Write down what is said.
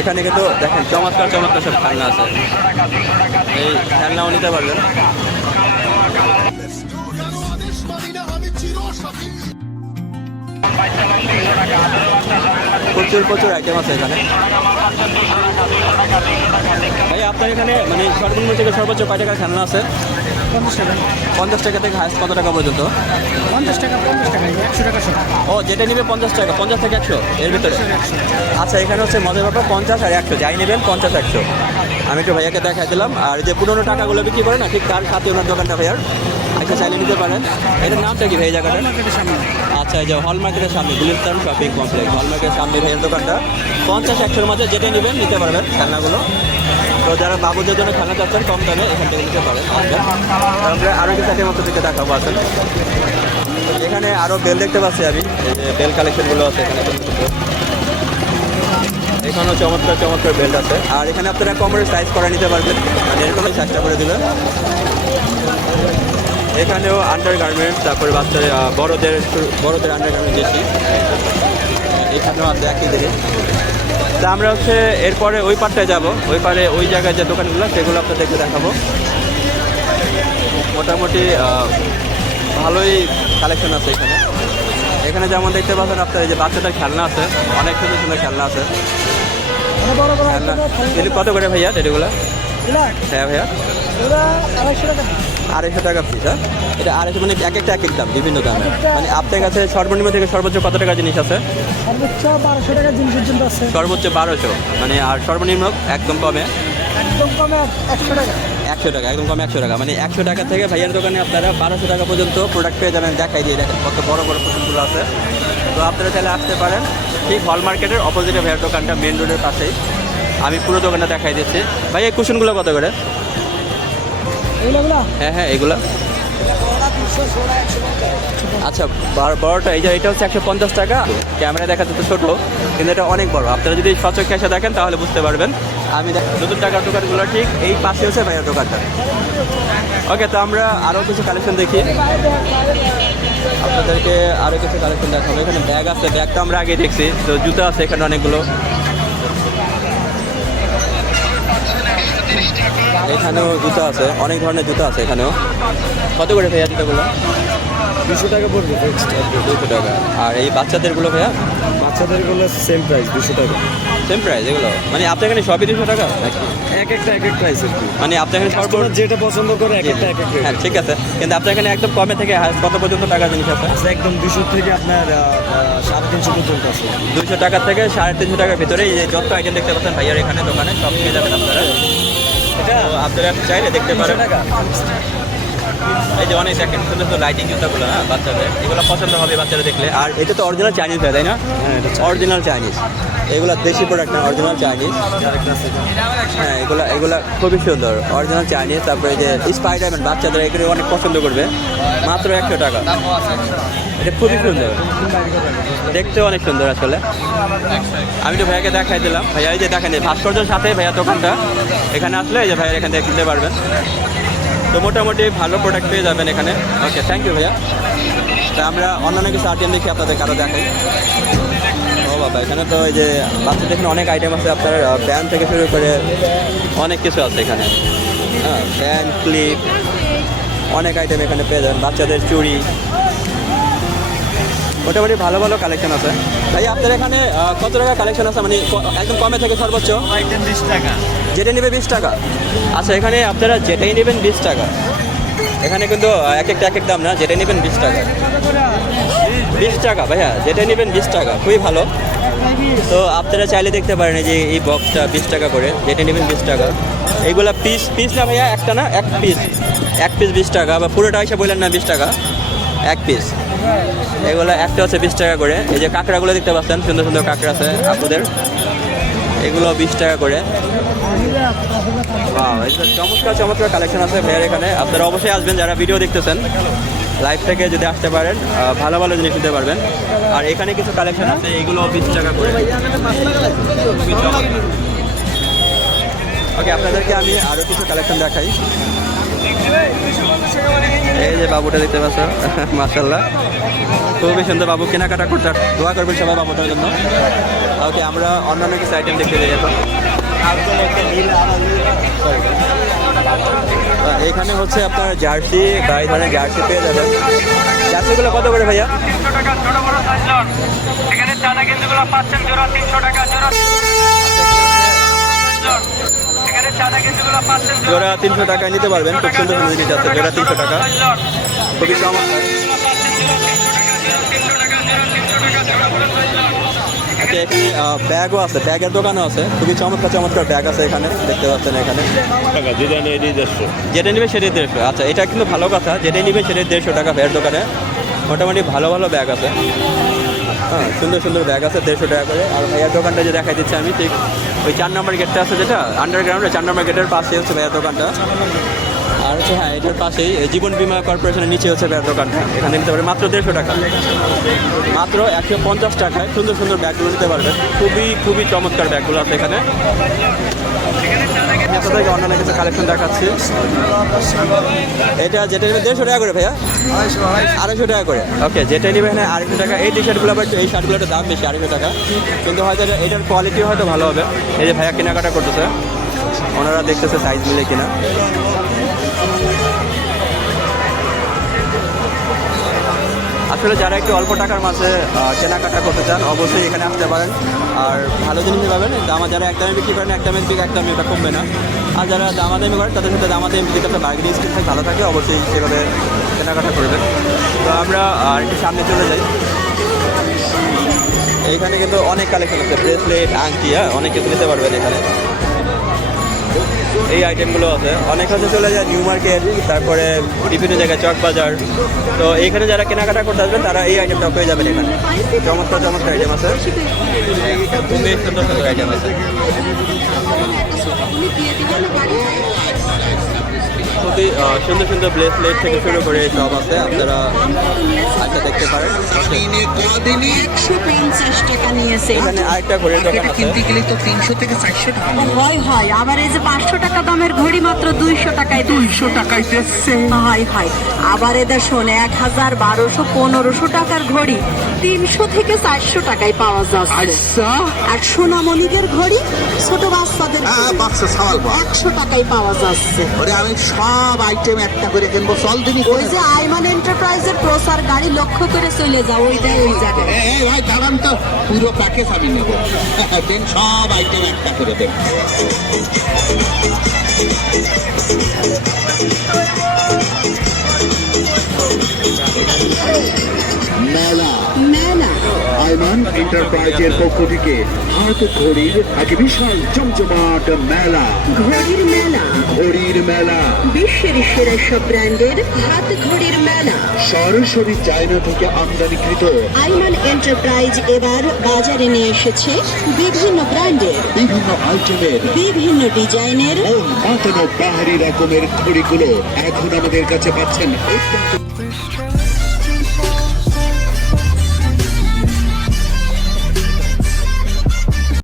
এখানে কিন্তু দেখেন চমৎকার চমৎকার সব খেলনা আছে। এই খেলনাও নিতে পারবেন। প্রচুর প্রচুর আইটেম আছে এখানে। ভাই, আপনার এখানে মানে সর্বনিম্ন থেকে সর্বোচ্চ কয় টাকার খেলনা আছে? পঞ্চাশ টাকা। পঞ্চাশ টাকা থেকে হাইস্ট কত টাকা পর্যন্ত? পঞ্চাশ টাকা পঞ্চাশ টাকা একশো টাকা সব। ও যেটা নেবে পঞ্চাশ টাকা পঞ্চাশ থেকে একশো এর ভিতরে? আচ্ছা এখানে হচ্ছে মজার ব্যাপার পঞ্চাশ আর একশো যাই নেবেন পঞ্চাশ একশো। আমি একটু ভাইয়াকে দেখাই দিলাম। আর যে পুরোনো টাকাগুলো বিক্রি করে না ঠিক তার সাথে ওনার দোকানটা ভাইয়ার। একটা চাইলে নিতে পারেন। এটার নামটা কি ভাই জায়গাটা আচ্ছা এই যে হল মার্কেটের সামনে গুলিস্তান শপিং কমপ্লেক্স হল মার্কেটের সামনে ভাইয়ের দোকানটা। পঞ্চাশ একশোর মধ্যে যেটা নেবেন নিতে পারবেন খেলনাগুলো। তো যারা বাবুদের জন্য খেলা চাচ্ছেন কম দামে এখান থেকে নিতে পারেন। আমরা আরও কিছু আইটেম মতো দিকে দেখাবো আসেন এখানে আরও বেল দেখতে পাচ্ছি আমি। বেল কালেকশনগুলো আছে এখানে। এখানেও চমৎকার চমৎকার বেল্ট আছে। আর এখানে আপনারা কমরের সাইজ করে নিতে পারবেন। মানে এরকম সাইজটা করে দেবেন। এখানেও আন্ডার গার্মেন্টস তারপরে বাচ্চাদের বড়দের বড়দের আন্ডার গার্মেন্টস বেশি। এখানেও আছে একই জিনিস তা আমরা হচ্ছে এরপরে ওই পারটায় যাব। ওই পারে ওই জায়গায় যে দোকানগুলো, সেগুলো আপনার দেখে দেখাবো। মোটামুটি ভালোই কালেকশন আছে এখানে। এখানে যেমন দেখতে পাচ্ছেন আপনার, এই যে বাচ্চাদের খেলনা আছে, অনেক সুন্দর সুন্দর খেলনা আছে। খেলনা কত করে ভাইয়া এগুলো হ্যাঁ ভাইয়া। আড়াইশো টাকা পিস হ্যাঁ? এটা আড়াইশো মানে এক একটা এক এক দাম বিভিন্ন দামে। মানে আপনার কাছে সর্বনিম্ন থেকে সর্বোচ্চ কত টাকা জিনিস আছে? সর্বোচ্চ বারোশো টাকা জিনিস পর্যন্ত আছে। সর্বোচ্চ বারোশো। মানে আর সর্বনিম্ন একদম কমে? একদম কমে একশো টাকা। একশো টাকা একদম কমে একশো টাকা। মানে একশো টাকা থেকে ভাইয়ের দোকানে আপনারা বারোশো টাকা পর্যন্ত প্রোডাক্ট পেয়ে যাবেন। দেখাই দিয়ে দেখেন কত বড় বড় পুতুলগুলো আছে। তো আপনারা চাইলে আসতে পারেন। ঠিক হল মার্কেটের অপোজিটে ভাইয়ের দোকানটা মেন রোডের পাশেই। আমি পুরো দোকানটা দেখাই দিচ্ছি। ভাই এই কুশনগুলো কত করে? হ্যাঁ হ্যাঁ এগুলো। আচ্ছা বড়- বড়টা, এই যে, এটা হচ্ছে একশো পঞ্চাশ টাকা। ক্যামেরা দেখা যাচ্ছে ছোটো, কিন্তু এটা অনেক বড়। আপনারা যদি সচক্ষে এসে দেখেন, তাহলে বুঝতে পারবেন। আমি নতুন টাকার দোকানগুলো ঠিক এই পাশে হচ্ছে ভাইয়ের দোকানটা। ওকে, তো আমরা আরও কিছু কালেকশন দেখি। আপনাদেরকে আরও কিছু কালেকশন দেখাবো। এখানে ব্যাগ আছে ব্যাগটা আমরা আগে দেখছি। তো জুতো আছে এখানে অনেকগুলো। এখানেও জুতো আছে অনেক ধরনের জুতো আছে এখানেও। কত করে ভাইয়া জুতোগুলো? দুশো টাকা পড়বে দুশো টাকা। আর এই বাচ্চাদেরগুলো ভাইয়া? বাচ্চাদেরগুলো সেম প্রাইস দুশো টাকা। সেম প্রাইস এগুলো? মানে আপনার এখানে সবই দুশো টাকা? এক একটা এক এক প্রাইস মানে আপনার এখানে সর্ব কাস্টমার যেটা পছন্দ করে এক একটা এক এক হ্যাঁ ঠিক আছে। কিন্তু আপনার এখানে একদম কমে থেকে কত পর্যন্ত টাকা জিনিস আছে? আচ্ছা একদম দুশো থেকে আপনার সাড়ে তিনশো পর্যন্ত আছে। দুশো টাকা থেকে সাড়ে তিনশো টাকার ভিতরে যত আইটেম দেখতে পাচ্ছেন ভাইয়ার এখানে দোকানে সব পেয়ে যাবেন আপনারা। আপনারা চাইলে দেখতে পারেন। এই যে অনেক দেখেন সুন্দর সুন্দর লাইটিং জুতাগুলো হ্যাঁ বাচ্চাদের। এগুলো পছন্দ হবে বাচ্চারা দেখলে। আর এটা তো অরিজিনাল চাইনিজ হয় তাই না? হ্যাঁ এটা অরিজিনাল চাইনিজ এগুলো দেশি প্রোডাক্ট না অরিজিনাল চাইনিজ। হ্যাঁ এগুলো এগুলো খুবই সুন্দর। অরিজিনাল চাইনিজ তারপরে যে স্পাইডারম্যান বাচ্চাদের এগুলো অনেক পছন্দ করবে। মাত্র একশো টাকা। এটা খুবই সুন্দর। দেখতে অনেক সুন্দর আসলে। আমি তো ভাইয়াকে দেখাই দিলাম। ভাইয়া এই যে দেখেন ভাস্কর্যের সাথে ভাইয়া দোকানটা। এখানে আসলে এই যে ভাইয়া এখান থেকে কিনতে পারবেন। তো মোটামুটি ভালো প্রোডাক্ট পেয়ে যাবেন এখানে। ওকে থ্যাংক ইউ ভাইয়া। তা আমরা অন্যান্য কিছু আইটেম দেখি আপনাদের কারও দেখাই। ও বাবা, এখানে তো এই যে বাচ্চাদের এখানে অনেক আইটেম আছে। আপনার প্যান থেকে শুরু করে অনেক কিছু আছে এখানে। হ্যাঁ প্যান ক্লিপ অনেক আইটেম এখানে পেয়ে যাবেন। বাচ্চাদের চুড়ি মোটামুটি ভালো ভালো কালেকশন আছে। ভাই আপনার এখানে কত টাকা কালেকশন আছে? মানে একদম কমে থেকে সর্বোচ্চ? বিশ টাকা। যেটা নেবে বিশ টাকা। আচ্ছা এখানে আপনারা যেটাই নেবেন বিশ টাকা। এখানে কিন্তু এক একটা এক এক দাম না যেটা নেবেন বিশ টাকা। বিশ টাকা ভাইয়া যেটা নেবেন বিশ টাকা খুবই ভালো। তো আপনারা চাইলে দেখতে পারেন যে এই বক্সটা বিশ টাকা করে যেটা নেবেন বিশ টাকা। এইগুলা পিস পিস না ভাইয়া একটা না? এক পিস এক পিস বিশ টাকা বা পুরোটা এসে বললেন না বিশ টাকা। এক পিস এগুলো একটা হচ্ছে বিশ টাকা করে। এই যে কাঁকড়াগুলো দেখতে পাচ্ছেন, সুন্দর সুন্দর কাঁকড়া আছে আপনাদের এগুলো বিশ টাকা করে। চমৎকার চমৎকার কালেকশন আছে ভাইয়ার এখানে। আপনারা অবশ্যই আসবেন যারা ভিডিও দেখতেছেন। লাইভ থেকে যদি আসতে পারেন ভালো ভালো জিনিস নিতে পারবেন। আর এখানে কিছু কালেকশন আছে এগুলো বিশ টাকা করে। ওকে, আপনাদেরকে আমি আরও কিছু কালেকশন দেখাই। এই যে বাবুটা দেখতে পাচ্ছ মাসাল্লাহ খুবই সুন্দর বাবু, কেনাকাটা করতে দোয়া করবেন সবাই বাবুটার জন্য। ওকে, আমরা অন্যান্য কিছু আইটেম দেখতে যাই এখন। এখানে হচ্ছে আপনার জার্সি বা এই ধরনের জার্সি পেয়ে যাবেন। জার্সিগুলো কত করে ভাইয়া? পাচ্ছেন জোড়া তিনশো টাকা জোড়া জোড়া তিনশো টাকায় নিতে পারবেন। খুব সুন্দর সুন্দর জিনিস আছে জোড়া তিনশো টাকা। খুবই চমৎকার। এখানে ব্যাগও আছে ব্যাগের দোকানও আছে। খুবই চমৎকার চমৎকার ব্যাগ আছে এখানে দেখতে পাচ্ছেন এখানে। যেটা নেবে সেটাই দেড়শো। আচ্ছা এটা কিন্তু ভালো কথা যেটাই নেবে সেটাই দেড়শো টাকা ব্যাগের দোকানে। মোটামুটি ভালো ভালো ব্যাগ আছে। হ্যাঁ সুন্দর সুন্দর ব্যাগ আছে দেড়শো টাকা করে। আর ভাইয়ার দোকানটা যে দেখাই দিচ্ছি আমি ঠিক ওই চার নম্বর গেটটা আছে যেটা? আন্ডারগ্রাউন্ডে চার নম্বর গেটের পাশে হচ্ছে ভাইয়ার দোকানটা। আর হচ্ছে হ্যাঁ এটার পাশেই জীবন বীমা কর্পোরেশনের নিচে হচ্ছে ব্যাগ দোকানটা। এখানে নিতে পারে মাত্র দেড়শো টাকা। মাত্র একশো পঞ্চাশ টাকায় সুন্দর সুন্দর ব্যাগগুলো নিতে পারবেন খুবই খুবই চমৎকার ব্যাগগুলো আছে এখানে। আপনাদেরকে কিছু কালেকশন দেখাচ্ছি। এটা যেটা দেড়শো টাকা করে ভাইয়া। আড়াইশো টাকা করে। ওকে, যেটা নেবে এখানে আড়াইশো টাকা। এই টি শার্টগুলো এই শার্টগুলোর দাম বেশি, আড়াইশো টাকা। কিন্তু হয়তো এটার কোয়ালিটি হয়তো ভালো হবে। এই যে ভাইয়া কেনাকাটা করতেছে। ওনারা দেখতেছে সাইজ মিলে কিনা। আসলে যারা একটু অল্প টাকার মাঝে কেনাকাটা করতে চান, অবশ্যই এখানে আসতে পারেন। আর ভালো জিনিস পাবেন। দামা যারা একদমে বিক্রি করেন একদমে বিক্রি একদমই এটা কমবে না। আর যারা দামাদামি করেন, তাদের সাথে দামাদামি বিক্রি একটা বার্গেনিং স্কিল থাকে, ভালো থাকে, অবশ্যই সেভাবে কেনাকাটা করবেন। তো আমরা আর একটু সামনে চলে যাই। এইখানে কিন্তু অনেক কালেকশন আছে। ব্রেসলেট আংটি হ্যাঁ অনেক কিছু নিতে পারবেন এখানে। এই আইটেমগুলো আছে। অনেক হচ্ছে চলে যায় নিউ মার্কেট তারপরে বিভিন্ন জায়গায় চক বাজার। তো এইখানে যারা কেনাকাটা করতে আসবেন তারা এই আইটেমটা পেয়ে যাবেন এখানে। চমৎকার চমৎকার আইটেম আছে। খুবই সুন্দর সুন্দর আইটেম আছে। খুবই সুন্দর সুন্দর ব্রেসলেট থেকে শুরু করে সব আছে। আপনারা আচ্ছা দেখতে পারেন। একশো পঞ্চাশ টাকা নিয়েছে এখানে আরেকটা ঘড়ির দোকান আছে। হয় হয়। আবার এই যে পাঁচশো টাকা দামের ঘড়ি মাত্র দুইশো টাকায় দুইশো টাকায় দিচ্ছে। হয় হয়। আবার এদের শোনে এক হাজার বারোশো পনেরোশো টাকার ঘড়ি তিনশো থেকে চারশো টাকায় পাওয়া যাচ্ছে। আর সোনামণিকের ঘড়ি ছোট বাচ্চাদের সাওয়াল একশো টাকায় পাওয়া যাচ্ছে। ওরে আমি সব আইটেম একটা করে কিনবো। চল দিনই ওই যে আইমান এন্টারপ্রাইজের প্রসার গাড়ি লক্ষ্য করে চলে যাও ওই ওই জায়গায়। এই ভাই দাঁড়ান তো। পুরো প্যাকেজ আমি নেব। দেন সব আইটেম একটা করে দেন। মেলা। মেলা? আইমান এন্টারপ্রাইজের পক্ষ থেকে হাত ঘড়ির এক বিশাল জমজমাট মেলা। ঘড়ির মেলা। ঘড়ির মেলা। বিশ্বের সেরা সব ব্র্যান্ডের হাত ঘড়ির মেলা। সরাসরি চায়না থেকে আমদানিকৃত। আইমান এন্টারপ্রাইজ এবার বাজারে নিয়ে এসেছে বিভিন্ন ব্র্যান্ডের। বিভিন্ন আইটেমের। বিভিন্ন ডিজাইনের। মন মাতানো বাহারি রকমের ঘড়িগুলো এখন আমাদের কাছে পাচ্ছেন অত্যন্ত